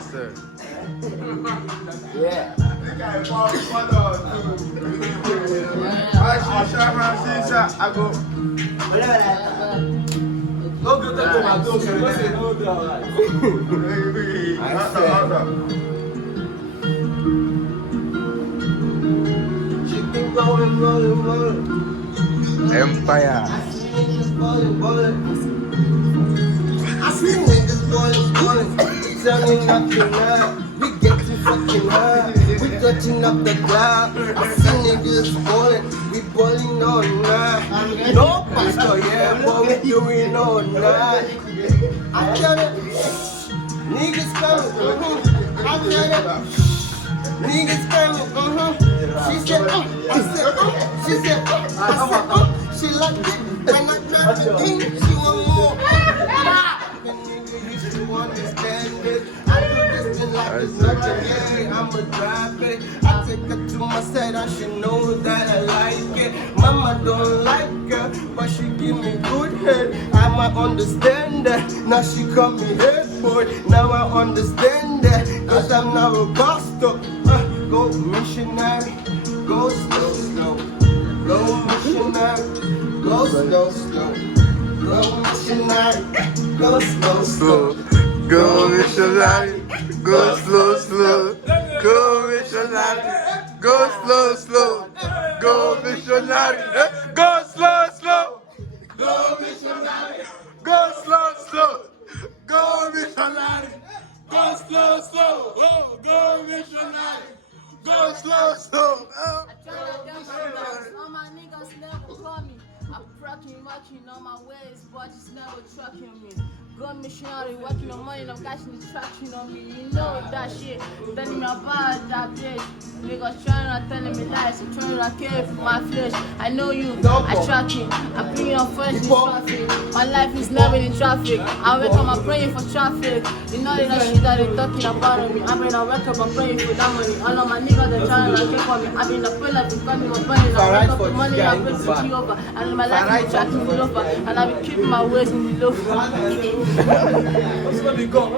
Sir. Yeah. I go. No good to my dog. Empire. I see niggas ballin', turning up the night. We getting fucking high, we touching up the cloud. I see niggas we ballin' all night. No pastor, yeah, but we doing all night. I tell you, niggas coming, I tell you, niggas coming, She said, I said, she said, I said, she like it when I grab the thing, she want more. You understand it. I do this thing like it's nothing, yeah, I'ma drive it. I take her to my side, and she know that I like it. Mama don't like her, but she give me good head. I'ma understand that. Now she call me head boy. Now I understand that. Cause I'm now a pastor. Go missionary, go slow, slow. Go missionary, go slow, slow. Go missionary, go slow, slow. Go missionary, go slow, slow. Go missionary, go slow, slow. Go missionary, go slow, slow. Go missionary, go slow, slow. Go missionary, go slow, slow. Oh, go missionary, go slow, slow. I try to get my guns. All my niggas never call me. I'm rocking, watching on my ways, but it's never trucking me. Go missionary, working on money, I'm catching the traction on me. You know that shit. Telling me about that bitch. Niggas trying to telling me lies. I'm trying to care for my flesh. I know you, I track it. I'm bringing up fresh in traffic. My life is never in traffic. I wake up, I'm praying for traffic. You know that shit that they talking about me. I'm gonna wake up, I'm praying for that money. All of my niggas, they're trying to care for me. I've been a pillar, becoming my money. I wake up the money, I pray for Jehovah. And my life is tracking me over. And I've been keeping my ways in the low. I'm just gonna be gone.